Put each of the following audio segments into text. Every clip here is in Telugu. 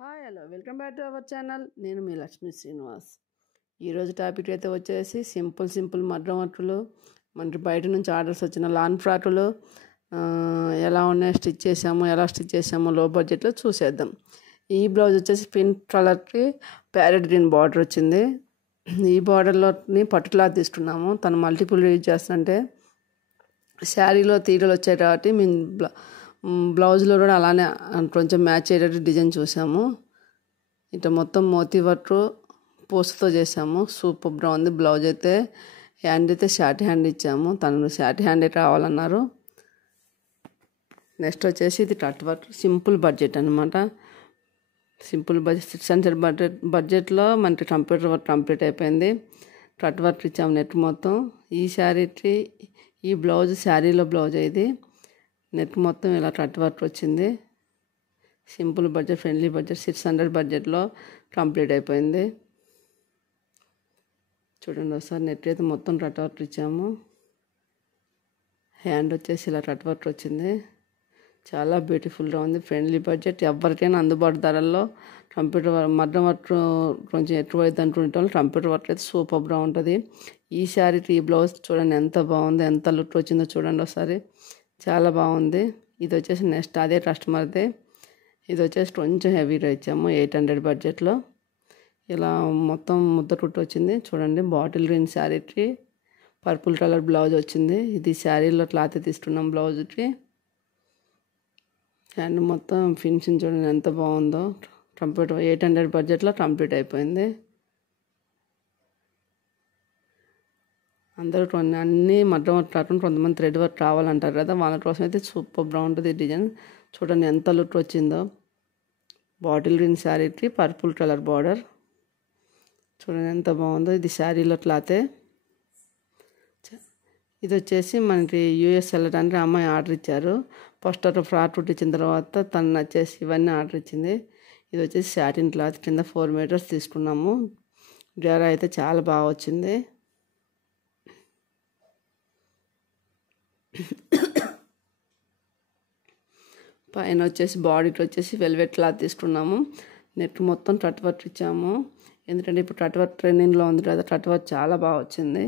Hi hello welcome back to our channel. నేను మీ లక్ష్మీ శ్రీనివాస్. ఈరోజు టాపిక్ అయితే వచ్చేసి సింపుల్ మగ్గం వర్కులు, మనకి బయట నుంచి ఆర్డర్స్ వచ్చిన లాన్ ఫ్రాకులు ఎలా ఉన్నాయి, ఎలా స్టిచ్ చేసామో లో బడ్జెట్లో చూసేద్దాం. ఈ బ్లౌజ్ వచ్చేసి పింక్ కలర్కి ప్యారెట్ గ్రీన్ బార్డర్ వచ్చింది. ఈ బార్డర్లోని పట్టు క్లాత్ తీసుకున్నాము. తను మల్టిపుల్ యూజ్ చేస్తుంటే శారీలో తీగలు వచ్చాయి కాబట్టి మేము బ్లౌజ్లో కూడా అలానే కొంచెం మ్యాచ్ అయ్యేటట్టు డిజైన్ చూసాము. ఇట్లా మొత్తం మోతీ వర్క్ పూసతో చేసాము. సూపర్గా ఉంది. బ్లౌజ్ అయితే హ్యాండ్ అయితే షార్ట్ హ్యాండ్ ఇచ్చాము. తను షార్ట్ హ్యాండే కావాలన్నారు. నెక్స్ట్ వచ్చేసి ఇది కట్ వర్క్ సింపుల్ బడ్జెట్ అనమాట. సింపుల్ బడ్జెట్ 600 బడ్జెట్లో మనకి కంప్యూటర్ వర్క్ కంప్లీట్ అయిపోయింది. కట్ వర్క్ ఇచ్చాము నెట్ మొత్తం. ఈ శారీకి ఈ బ్లౌజ్ శారీలో బ్లౌజ్ ఇది. నెట్ మొత్తం ఇలా కట్ వర్క్ వచ్చింది. సింపుల్ బడ్జెట్, ఫ్రెండ్లీ బడ్జెట్ 600 బడ్జెట్లో కంప్లీట్ అయిపోయింది. చూడండి ఒకసారి. నెట్ అయితే మొత్తం కట్ వర్క్ ఇచ్చాము. హ్యాండ్ వచ్చేసి ఇలా కట్ వర్క్ వచ్చింది. చాలా బ్యూటిఫుల్గా ఉంది. ఫ్రెండ్లీ బడ్జెట్, ఎవరికైనా అందుబాటు ధరల్లో కంప్యూటర్ మగ్గం వర్క్ కొంచెం ఎక్కువ అయితే అనుకుంటే కంప్యూటర్ వర్క్ అయితే సూపర్గా ఉంటుంది. ఈ శారీకి ఈ బ్లౌజ్ చూడండి ఎంత బాగుంది, ఎంత లుక్ వచ్చిందో చూడండి ఒకసారి. చాలా బాగుంది. ఇది వచ్చేసి నెక్స్ట్ అదే కస్టమర్దే. ఇది వచ్చేసి కొంచెం హెవీగా ఇచ్చాము 800 బడ్జెట్లో. ఇలా మొత్తం ముద్ద కుట్టు వచ్చింది చూడండి. బాటిల్ గ్రీన్ శారీకి పర్పుల్ కలర్ బ్లౌజ్ వచ్చింది. ఇది శారీలో క్లాత్ తీసుకున్నాం బ్లౌజ్కి. అండ్ మొత్తం ఫినిషింగ్ చూడండి ఎంత బాగుందో. కంప్లీట్ 800 బడ్జెట్లో కంప్లీట్ అయిపోయింది. అందరూ అన్నీ మగ్గం వర్క్ కాకుండా కొంతమంది థ్రెడ్ వర్క్ కావాలంటారు కదా, వాళ్ళ కోసం అయితే సూపర్గా ఉంటుంది డిజైన్. చూడండి ఎంత లుక్ వచ్చిందో. బాటిల్ గ్రీన్ శారీకి పర్పుల్ కలర్ బార్డర్ చూడండి ఎంత బాగుందో. ఇది శారీలో క్లాతే. ఇది వచ్చేసి మనకి యూఎస్ వెళ్ళడానికి అమ్మాయి ఆర్డర్ ఇచ్చారు. ఫస్ట్ ఒక ఫ్రాక్ కుట్టించిన తర్వాత తను వచ్చేసి ఇవన్నీ ఆర్డర్ ఇచ్చింది. ఇది వచ్చేసి సాటిన్ క్లాత్ కింద 4 మీటర్స్ తీసుకున్నాము. డ్రెస్ అయితే చాలా బాగా వచ్చింది. పైన వచ్చేసి బాడీకి వచ్చేసి వెల్వెట్ క్లాత్ తీసుకున్నాము. నెట్ మొత్తం కట్ వర్క్ ఇచ్చాము. ఎందుకంటే ఇప్పుడు కట్ వర్క్ ట్రెండింగ్లో ఉంది కదా, కట్ వర్క్ చాలా బాగా వచ్చింది.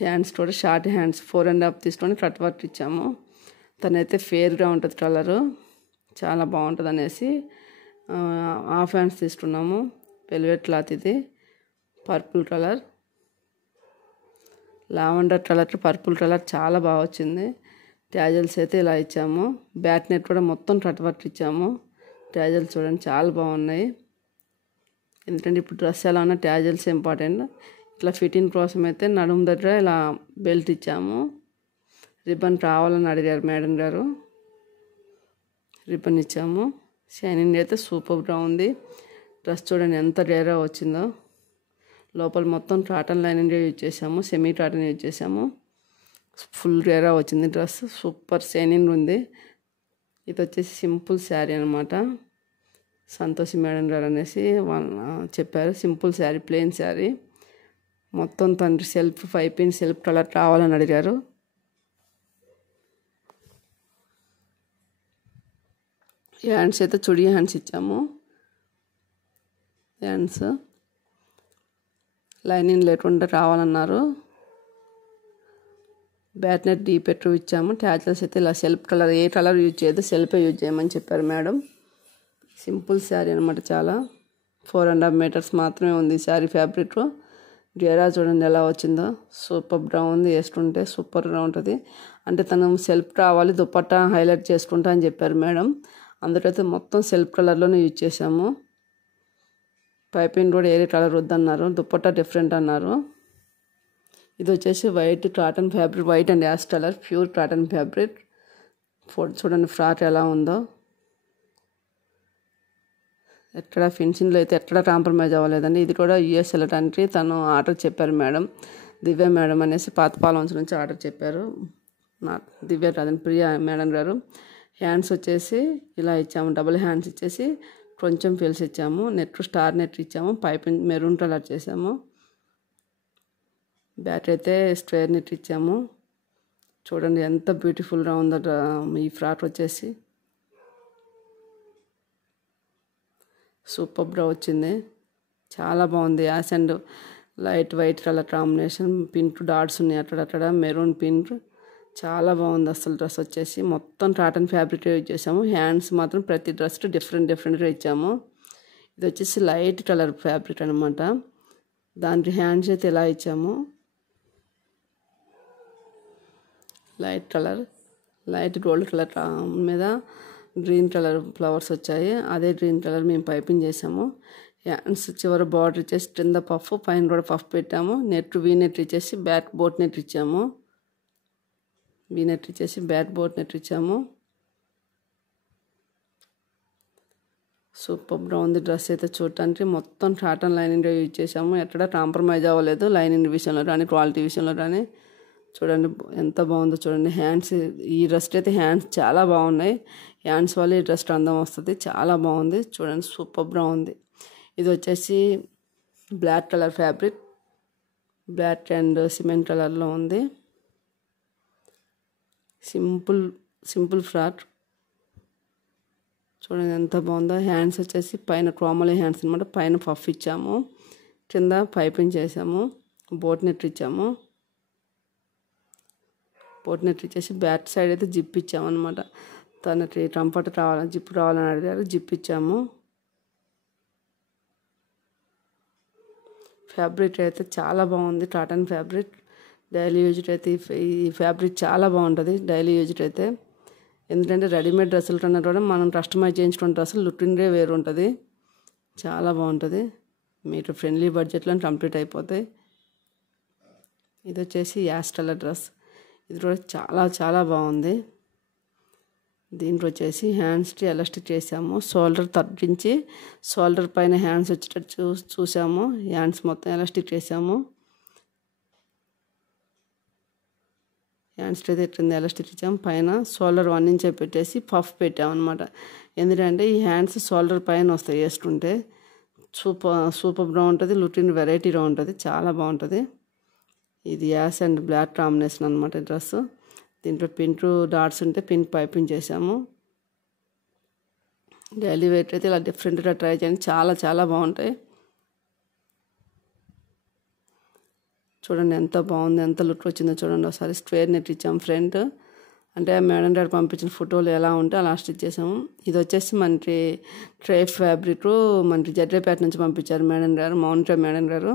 హ్యాండ్స్ కూడా షార్ట్ హ్యాండ్స్ 4.5 తీసుకొని కట్ వర్క్ ఇచ్చాము. తనైతే ఫేర్గా ఉంటుంది కలరు, చాలా బాగుంటుంది అనేసి హాఫ్ హ్యాండ్స్ తీసుకున్నాము. వెల్వెట్ క్లాత్ ఇది పర్పుల్ కలర్, లావెండర్ కలర్కి పర్పుల్ కలర్ చాలా బాగా వచ్చింది. ట్యాజల్స్ అయితే ఇలా ఇచ్చాము. బ్యాక్ నెట్ కూడా మొత్తం కట్ వర్క్ ఇచ్చాము. ట్యాజల్స్ చూడండి చాలా బాగున్నాయి. ఎందుకంటే ఇప్పుడు డ్రెస్ ఎలా ఉన్నా ట్యాజల్స్ ఇంపార్టెంట్. ఇట్లా ఫిట్టింగ్ కోసం అయితే నడుము దగ్గర ఇలా బెల్ట్ ఇచ్చాము. రిబ్బన్ కావాలని అడిగారు మేడం గారు, రిబ్బన్ ఇచ్చాము. షైనింగ్ అయితే సూపర్గా ఉంది. డ్రెస్ చూడండి ఎంత రేరా వచ్చిందో. లోపల మొత్తం కాటన్ లైనింగ్ యూజ్ చేసాము, సెమీ కాటన్ యూజ్ చేసాము. ఫుల్ రేరా వచ్చింది డ్రెస్. సూపర్ షైనింగ్ ఉంది. ఇది వచ్చేసి సింపుల్ శారీ అనమాట. సంతోషి మేడం గారు అనేసి చెప్పారు. Simple sari, plain sari. మొత్తం తండ్రి సెల్ఫ్ 5 పిన్ సెల్ఫ్ కలర్ కావాలని అడిగారు. హ్యాండ్స్ అయితే చుడి హ్యాండ్స్ ఇచ్చాము. హ్యాండ్స్ లైనింగ్ లేకుండా కావాలన్నారు. బ్యాక్ నెట్ డీప్ పెట్టు ఇచ్చాము. ట్యాచెస్ అయితే ఇలా సెల్ఫ్ కలర్, ఏ కలర్ యూజ్ చేయదు, సెల్ఫే యూజ్ చేయమని చెప్పారు మేడం. సింపుల్ శారీ అనమాట. చాలా 4.5 మీటర్స్ మాత్రమే ఉంది శారీ ఫ్యాబ్రిక్. గేరా చూడండి ఎలా వచ్చిందో. సూపర్గా ఉంది. వేసుకుంటే సూపర్గా ఉంటుంది. అంటే తను సెల్ఫ్ కావాలి, దుపట్టా హైలైట్ చేసుకుంటా అని చెప్పారు మేడం. అందుకైతే మొత్తం సెల్ఫ్ కలర్లోనే యూజ్ చేసాము. పైపింగ్ కూడా ఏరే కలర్ వద్దన్నారు, దుపట్టా డిఫరెంట్ అన్నారు. ఇది వచ్చేసి white cotton fabric, white and ash colour pure cotton fabric. చూడండి ఫ్రాక్ ఎలా ఉందో. ఎక్కడ ఫినిషింగ్లో అయితే ఎక్కడ కాంప్రమైజ్ అవ్వలేదండి. ఇది కూడా యూఎస్ వెళ్ళడానికి తను ఆర్డర్ చెప్పారు మేడం. దివ్య మేడం అనేసి పాతపాలెం నుంచి ఆర్డర్ చెప్పారు. దివ్య కాదని ప్రియా మేడం గారు. హ్యాండ్స్ వచ్చేసి ఇలా ఇచ్చాము. డబుల్ హ్యాండ్స్ ఇచ్చేసి కొంచెం ఫిల్స్ ఇచ్చాము. నెట్ స్టార్ నెట్ ఇచ్చాము. పైపింగ్ మెరూన్ కలర్ చేసాము. బ్యాక్ అయితే స్క్వేర్ నెట్ ఇచ్చాము. చూడండి ఎంత బ్యూటిఫుల్గా ఉందో ఈ ఫ్రాక్ వచ్చేసి. సూపర్గా వచ్చింది, చాలా బాగుంది. Ash and light white colour combination, pink dots ఉన్నాయి అక్కడ మెరూన్ పింక్, చాలా బాగుంది అసలు. డ్రెస్ వచ్చేసి మొత్తం కాటన్ ఫ్యాబ్రిక్ యూజ్ చేసాము. హ్యాండ్స్ మాత్రం ప్రతి డ్రెస్ డిఫరెంట్గా ఇచ్చాము. ఇది వచ్చేసి లైట్ కలర్ ఫ్యాబ్రిక్ అనమాట. దానికి హ్యాండ్స్ అయితే ఎలా ఇచ్చాము, లైట్ గోల్డ్ కలర్ మీద గ్రీన్ కలర్ ఫ్లవర్స్ వచ్చాయి. అదే గ్రీన్ కలర్ మేము పైపింగ్ చేసాము. హ్యాండ్స్ చివరి బార్డర్ ఇచ్చేసి కింద పఫ్, పైన కూడా పఫ్ పెట్టాము. నెట్ వీ నెట్ ఇచ్చేసి బ్యాక్ బోట్ నెట్ ఇచ్చాము. సూపర్గా ఉంది డ్రెస్ అయితే చూడటానికి. మొత్తం కాటన్ లైనింగ్ యూజ్ చేసాము, ఎక్కడ కాంప్రమైజ్ అవ్వలేదు లైనింగ్ విషయంలో కానీ క్వాలిటీ విషయంలో కానీ. చూడండి ఎంత బాగుందో చూడండి. హ్యాండ్స్, ఈ డ్రెస్ అయితే హ్యాండ్స్ చాలా బాగున్నాయి. హ్యాండ్స్ వల్ల ఈ డ్రెస్ అందం వస్తుంది, చాలా బాగుంది చూడండి, సూపర్గా ఉంది. ఇది వచ్చేసి black colour fabric, black and cement కలర్లో ఉంది. సింపుల్ ఫ్రాక్ చూడండి ఎంత బాగుందో. హ్యాండ్స్ వచ్చేసి పైన క్రోమలీ హ్యాండ్స్ అనమాట. పైన పఫ్ ఇచ్చాము, కింద పైపింగ్ చేసాము, బోట్ నెట్ ఇచ్చాము. బ్యాక్ సైడ్ అయితే జిప్ ఇచ్చాము అనమాట. తనకి కంఫర్ట్ కావాలని జిప్ కావాలని అడిగారు, జిప్ ఇచ్చాము. ఫ్యాబ్రిక్ అయితే చాలా బాగుంది, కాటన్ ఫ్యాబ్రిక్. డైలీ యూజ్డ్ అయితే ఈ ఫ్యాబ్రిక్ చాలా బాగుంటుంది డైలీ యూజ్డ్ అయితే. ఎందుకంటే రెడీమేడ్ డ్రెస్సుల కన్నా కూడా మనం కస్టమైజ్ చేయించుకున్న డ్రెస్సులు లుకింగే వేరు ఉంటుంది, చాలా బాగుంటుంది. మీరు ఫ్రెండ్లీ బడ్జెట్లో కంప్లీట్ అయిపోతాయి. ఇది వచ్చేసి యాష్ కలర్ డ్రెస్, ఇది కూడా చాలా బాగుంది. దీంట్లో వచ్చేసి హ్యాండ్స్కి ఎలాస్టిక్ చేసాము. షోల్డర్ తగ్గించి షోల్డర్ పైన హ్యాండ్స్ వచ్చేటట్టు చూసాము. హ్యాండ్స్ మొత్తం ఎలాస్టిక్ చేసాము. హ్యాండ్స్కి అయితే ఎట్టింది ఎలాస్టిక్ ఇచ్చాము. పైన షోల్డర్ 1 ఇంచ్ పెట్టేసి పఫ్ పెట్టాము అనమాట. ఎందుకంటే ఈ హ్యాండ్స్ షోల్డర్ పైన వస్తాయి వేసుకుంటే. సూపర్గా ఉంటుంది, లుకింగ్ వెరైటీగా ఉంటుంది, చాలా బాగుంటుంది. ఇది యాష్ అండ్ బ్లాక్ కాంబినేషన్ అనమాట డ్రెస్. దీంట్లో పింక్ డాట్స్ ఉంటే పింక్ పైపింగ్ చేసాము. డైలీ వేర్ అయితే ఇలా డిఫరెంట్గా ట్రై చేయండి, చాలా బాగుంటాయి. చూడండి ఎంత బాగుంది, ఎంత లుక్ వచ్చిందో చూడండి. ఒకసారి స్క్వేర్ నెట్ ఇచ్చాము ఫ్రంట్, అంటే మేడం గారు పంపించిన ఫోటోలు ఎలా ఉంటే అలా స్టిచ్ చేసాము. ఇది వచ్చేసి మనకి ట్రే ఫ్యాబ్రిక్ మనకి జడ్రేపేట నుంచి పంపించారు మేడం గారు, మౌనిక మేడం గారు.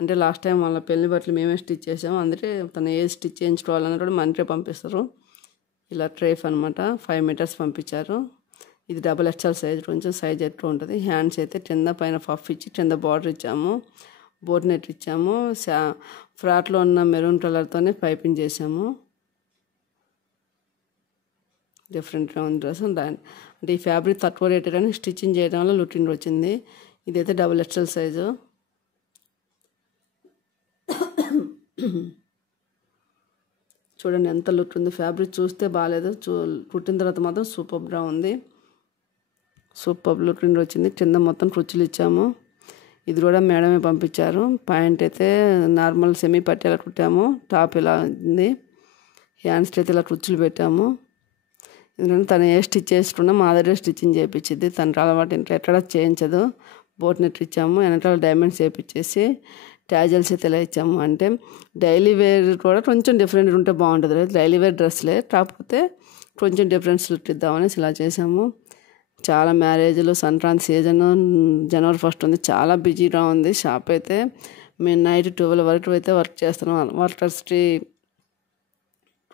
అంటే లాస్ట్ టైం వాళ్ళ పెళ్లి బట్టలు మేమే స్టిచ్ చేసాము, అందుకే తను ఏ స్టిచ్ చేయించుకోవాలని కూడా మనకే పంపిస్తారు. ఇలా ట్రేఫ్ అనమాట, 5 మీటర్స్ పంపించారు. ఇది XXL సైజ్, కొంచెం సైజ్ ఎక్కువ ఉంటుంది. హ్యాండ్స్ అయితే కింద పైన పఫ్ ఇచ్చి కింద బార్డర్ ఇచ్చాము, బోట్ నెట్ ఇచ్చాము. ఫ్రాక్లో ఉన్న మెరూన్ కలర్తోనే పైపింగ్ చేసాము. డిఫరెంట్గా ఉంది డ్రెస్. అంటే ఈ ఫ్యాబ్రిక్ తక్కువ రేట్ కానీ స్టిచ్చింగ్ చేయడం వల్ల లుకింగ్ వచ్చింది. ఇదైతే XXL సైజు. చూడండి ఎంత లుక్ ఉంది. ఫ్యాబ్రిక్ చూస్తే బాగాలేదు, కుట్టిన తర్వాత మాత్రం సూపర్గా ఉంది. సూపర్ లుకింగ్ వచ్చింది. కింద మొత్తం కుచ్చులు ఇచ్చాము. ఇది కూడా మేడమే పంపించారు. ప్యాంట్ అయితే నార్మల్ సెమీ పట్టేలా కుట్టాము, టాప్ ఇలా ఉంది. హ్యాండ్స్కి అయితే ఇలా కుచ్చులు పెట్టాము. ఎందుకంటే తను ఏ స్టిచ్ చేసుకున్నా మా దగ్గర స్టిచ్చింగ్ చేయించింది. తనకు అలవాటు ఇంట్లో ఎక్కడ చేయించదు. బోట్ నెట్ ఇచ్చాము, వెనకాల డైమండ్స్ వేయించేసి ట్యాజల్స్ అయితే ఇలా ఇచ్చాము. అంటే డైలీ వేర్ కూడా కొంచెం డిఫరెంట్ ఉంటే బాగుంటుంది. డైలీ వేర్ డ్రెస్లే కాకపోతే కొంచెం డిఫరెన్స్ లుక్ ఇద్దామని ఇలా చేసాము. చాలా మ్యారేజ్లు, సంక్రాంతి సీజన్, జనవరి 1 ఉంది, చాలా బిజీగా ఉంది షాప్ అయితే. మేము నైట్ 12 వరకు అయితే వర్క్ చేస్తున్నాం. వర్కర్స్కి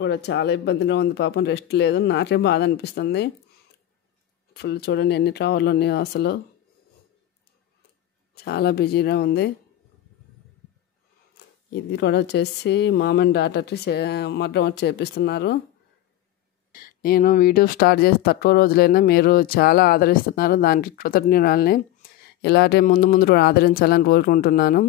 కూడా చాలా ఇబ్బందిగా ఉంది, పాపం రెస్ట్ లేదు. నాకే బాధ అనిపిస్తుంది. ఫుల్ చూడండి ఎన్ని ట్రావర్లు ఉన్నాయో, అసలు చాలా బిజీగా ఉంది. ఇది కూడా వచ్చేసి మామ్ అండ్ డాటర్కి మగ్గం చేపిస్తున్నారు. నేను వీడియో స్టార్ట్ చేసి తక్కువ రోజులైనా మీరు చాలా ఆదరిస్తున్నారు, దానికి కృతజ్ఞురాలని. ఇలాగే ముందు కూడా ఆదరించాలని కోరుకుంటున్నాను.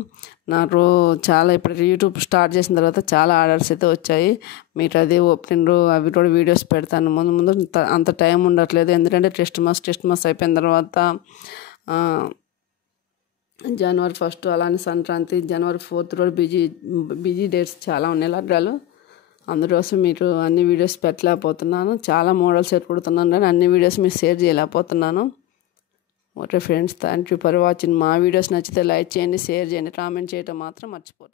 నాకు చాలా ఇప్పుడు యూట్యూబ్ స్టార్ట్ చేసిన తర్వాత చాలా ఆర్డర్స్ అయితే వచ్చాయి. మీరు అది ఓపెనింగ్ అవి కూడా వీడియోస్ పెడతాను. ముందు అంత టైం ఉండట్లేదు, ఎందుకంటే క్రిస్మస్ అయిపోయిన తర్వాత జనవరి 1 అలానే సంక్రాంతి, జనవరి 4 కూడా బిజీ డేట్స్ చాలా ఉన్నాయి లగ్గాలు. అందుకోసం మీరు అన్ని వీడియోస్ పెట్టలేకపోతున్నాను. చాలా మోడల్స్ ఎట్టుకుంటున్నాను కానీ అన్ని వీడియోస్ మీరు షేర్ చేయలేకపోతున్నాను. Okay friends, thank you for watching. మా వీడియోస్ నచ్చితే లైక్ చేయండి, షేర్ చేయండి, కామెంట్ చేయటం మాత్రం మర్చిపోరు.